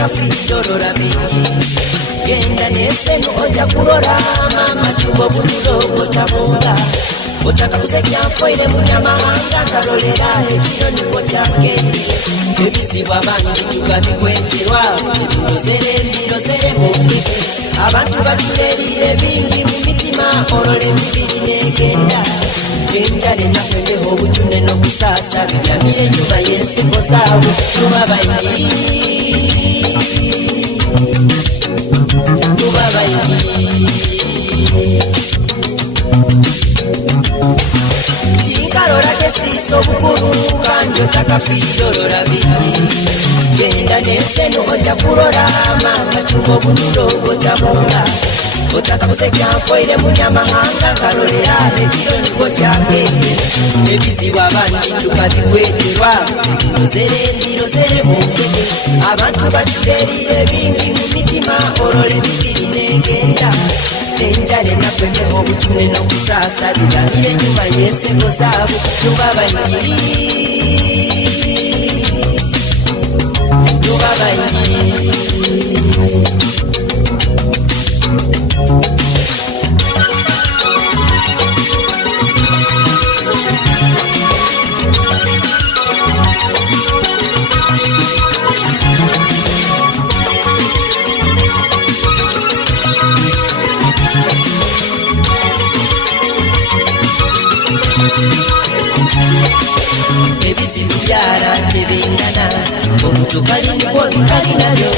takafidorora bingi genda neseno oja kurora mama chumbo butulo gotabunga otaka kusekya foire munyamahanga kalolera ekiro niko kyakende ebisibwa bangi tukabikweterwa tulozere mbirozere mubiki abantu batulerire bingi mu mitima olole emibiri negenda enjale nakwendeho obutune n'okusasa bitamire enjuba y'ensigo zaabwe tubabayiri tinkalora kesiisa obukulu kanjo takafidorora bingi genda neseno oja kurora mama chumba obunulo gotabunga otaka kusekya foire munyamahanga kalolera ekiro niko kyakende ebizibwa bangi tukabikweterwa ebirozere mbirozere mungege abantu batulerire bingi mu mitima olole emibiri negenda enjale nakwendeho obutune n'okusaasa bigamire ennyuma y'enseko zaabwe tubabayiri ebisibu byara tebingana omutukaliniko tukalinabyo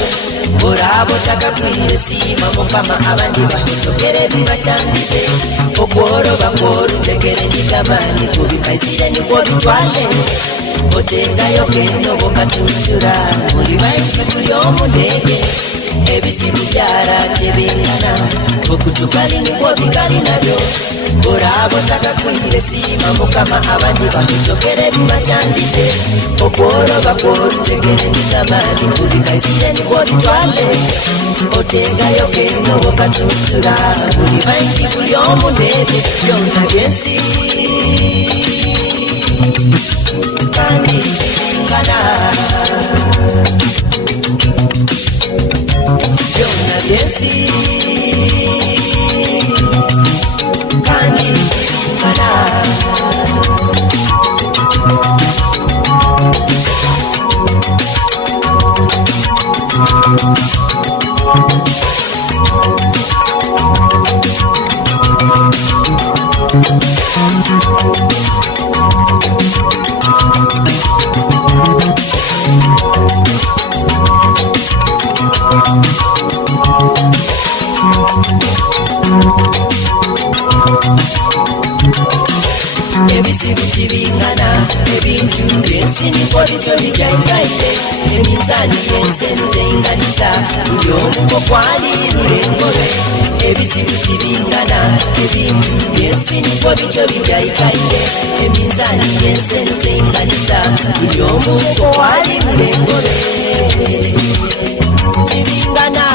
olabo takakwire siima mukama abandi bakutokere bibacyandize okworoba kworutegere nigamani kubikaisire nikwo bitwale otengayo kenobo katuntura buli bangi buli omundege ebisibu byara tebingana okutukaliniko bikalinabyo olabo takakwire siima mukama abandi bakutokere bibacyandize okworoba kworutegere nigamani kubikaisire nikwo bitwale otengayo kenobo katuntura buli bangi buli omundege byonna byensi kandi tibingana byonna byensi kandi tibingana ebisibu tibingana ebintu byensi niko bityo bijyaikaire emizaani y'ensenze tenganiza buli omuko kwalirira engobe ebisibu tibingana ebintu byensi niko bityo bijyaikaire emizaani y'ensenze tenganiza buli omuko kwalirira engobe tibingana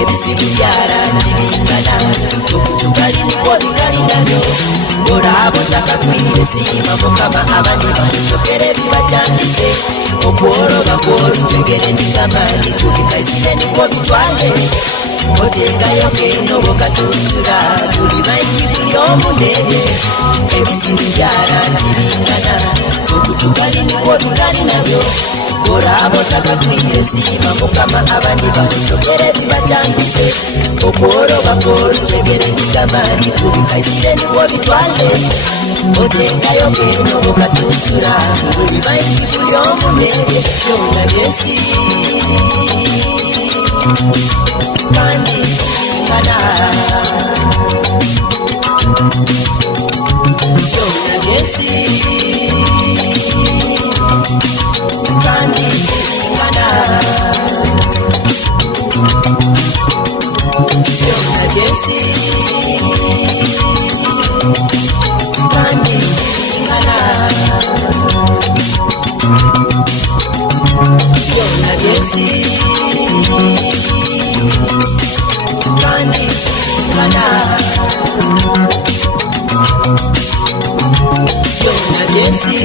ebisibu byara tibingana okutukaliniko bikalinabyo olabo takakwire siima mukama abandi bakutokere bibacyandize okworoba kworutegere nigamani kubikaisire nikwo bitwale otengayo kenobo katuntura buli bangi buli omundege ebisibu byara tibingana okutukaliniko bikalinabyo olabo takakwire siima mukama abandi bakutokere bibacyandize okworoba kworutegere nigamani kubikaisire nikwo bitwale otengayo kenobo katuntura buli bangi buli omundege byonna byensi kandi tibingana byonna byensi kandi tibingana byonna byensi kandi tibingana byonna byensi kandi tibingana byonna byensi